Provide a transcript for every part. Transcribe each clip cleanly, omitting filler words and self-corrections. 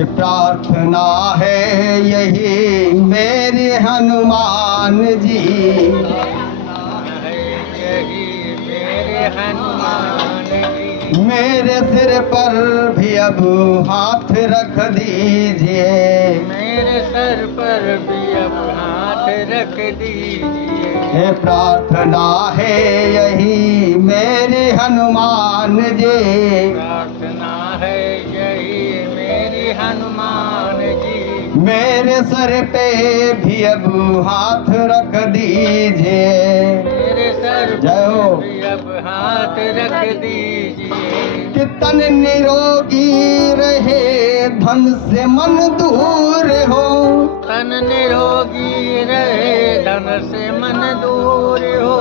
कि प्रार्थना है यही मेरे हनुमान जी, यही मेरे हनुमान जी, मेरे सिर पर भी अब हाथ रख दीजिए, मेरे सर पर भी अब हाथ रख दीजिए। ये प्रार्थना है यही मेरे हनुमान जी, प्रार्थना है यही मेरी हनुमान जी, मेरे सर पे भी अब हाथ रख दीजिए। मेरे सर जय हो। पर भी अब हाथ रख दीजिए। कि तन निरोगी रहे धन से मन दूर हो, तन निरोगी रहे धन से मन दूर हो,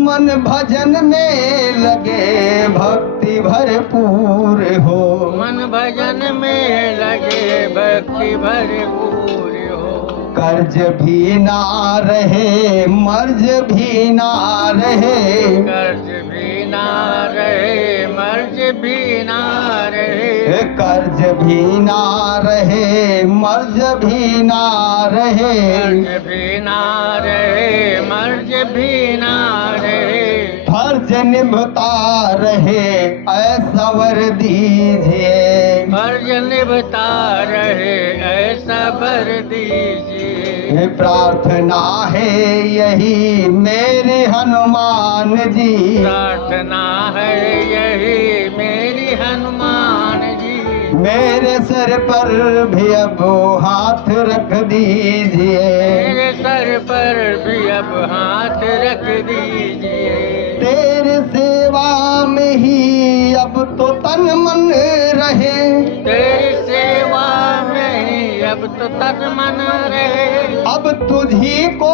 मन भजन में लगे भक्ति भरपूर हो, मन भजन में लगे भक्ति भरपूर हो। कर्ज भी ना रहे मर्ज भी ना रहे, कर्ज भी ना रहे मर्ज भी ना रहे, कर्ज भी ना रहे मर्ज भी ना रहे, कर्ज भी ना रहे मर्ज भी ना रहे, फर्ज निभता रहे ऐसा वर दीजिए, फर्ज निभता रहे ऐसा वर दीजिए। ये प्रार्थना है यही मेरे हनुमान जी, प्रार्थना है यही मेरी हनुमान जी, मेरे सिर पर भी अब हाथ रख दीजिए, मेरे सर पर भी अब हाथ रख दीजिए। तेरे सेवा में ही अब तो तन मन रहे, तेरी सेवा में ही अब तो तन मन रहे, अब तुझी को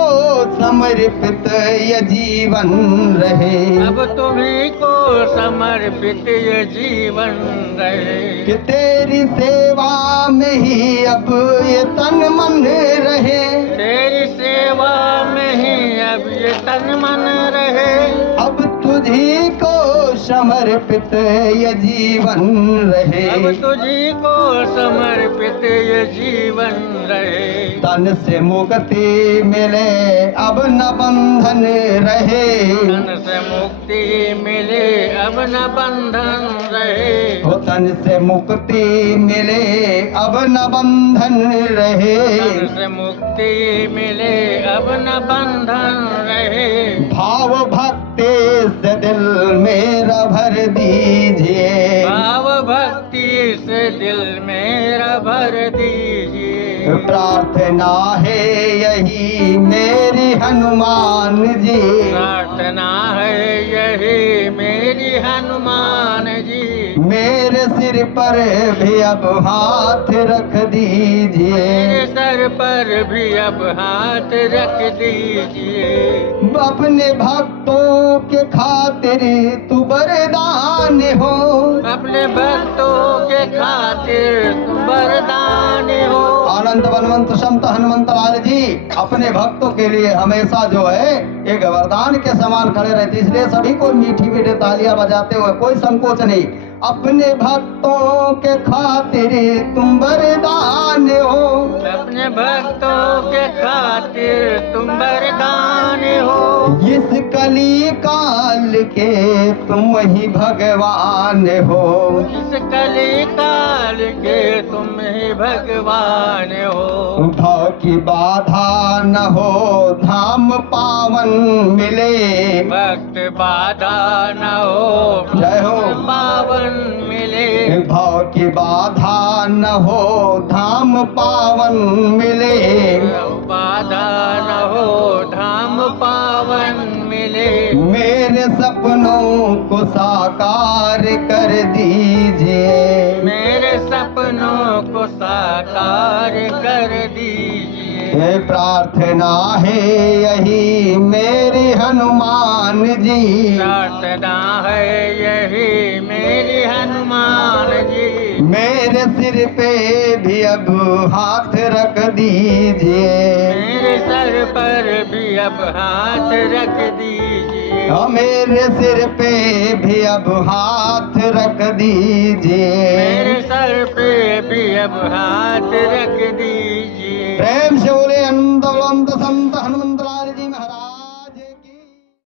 समर्पित ये जीवन रहे, अब तुम्ही को समर्पित ये जीवन रहे। कि तेरी सेवा में ही अब ये तन मन रहे, तेरी सेवा में ही अब ये तन मन रहे, अब तुझी को समर्पित ये जीवन रहे, अब तुझी को समर्पित ये जीवन रहे। तन से मुक्ति मिले अब न बंधन रहे, तन से मुक्ति मिले अब न बंधन रहे, हो तन से मुक्ति मिले अब न बंधन रहे, तन से मुक्ति मिले अब न बंधन रहे। भाव भक्ति से दिल मेरा भर दीजिए, भाव भक्ति से दिल मेरा भर दीजिए। प्रार्थना है यही मेरी हनुमान जी, प्रार्थना है यही मेरी हनुमान जी, मेरे सिर पर भी अब हाथ रख दीजिए, मेरे सर पर भी अब हाथ रख दीजिए। अपने भक्तों के खातिर तू वरदान हो, अपने भक्तों के खातिर तुम वरदान हो। आनंद बलवंत संत हनुमंत लाल जी अपने भक्तों के लिए हमेशा जो है एक वरदान के समान खड़े रहते, इसलिए सभी को मीठी मीठी तालियां बजाते हुए कोई संकोच नहीं। अपने भक्तों के खातिर तुम वरदान हो, अपने भक्तों के खातिर तुम वरदान हो। इस कली काल के तुम ही भगवान हो, इस कली काल के तुम ही भगवान हो। भाव की बाधा न हो धाम पावन मिले, भक्त बाधा न हो जय हो। पावन मिले, भाव की बाधा न हो धाम पावन मिले, बाधा न हो धाम पावन मिले। मेरे सपनों को साकार कर दीजिए, मेरे सपनों को साकार कर दीजिए। ये प्रार्थना है यही मेरी हनुमान जी, प्रार्थना है यही मेरी हनुमान जी, मेरे सिर पे भी अब हाथ रख दीजिए, मेरे सर पर भी अब हाथ रख दीजिए। मेरे सिर पे भी अब हाथ रख दीजिए, मेरे सर पे भी अब हाथ रख दीजिए। प्रेम से बोले अनंत बलवंत संत हनुमंत लाल जी